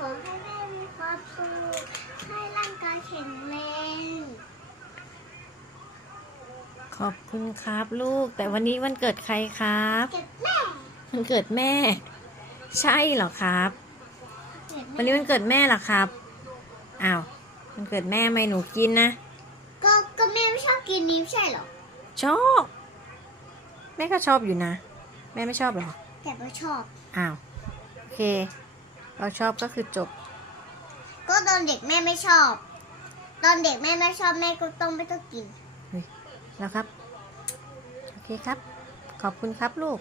ขอให้แม่มีความสุขให้ร่างกายแข็งแรง ขอบคุณครับลูก แต่วันนี้วันเกิดใครครับเก็บแม่วันเกิดแม่ ใช่เหรอครับ เก็บวันนี้วันเกิดแม่เหรอครับอ้าววันเกิดแม่ไม่หนูกินนะ ก็ก็แม่ไม่ชอบกินนี้ไม่ใช่เหรอ ชอบ แม่ก็ชอบอยู่นะ แม่ไม่ชอบเหรอ แต่ไม่ชอบ อ้าว โอเค เราชอบก็คือจบ ก็ตอนเด็กแม่ไม่ชอบ ตอนเด็กแม่ไม่ชอบแม่ก็ต้องไม่ต้องกินแล้วครับ โอเคครับ ขอบคุณครับลูก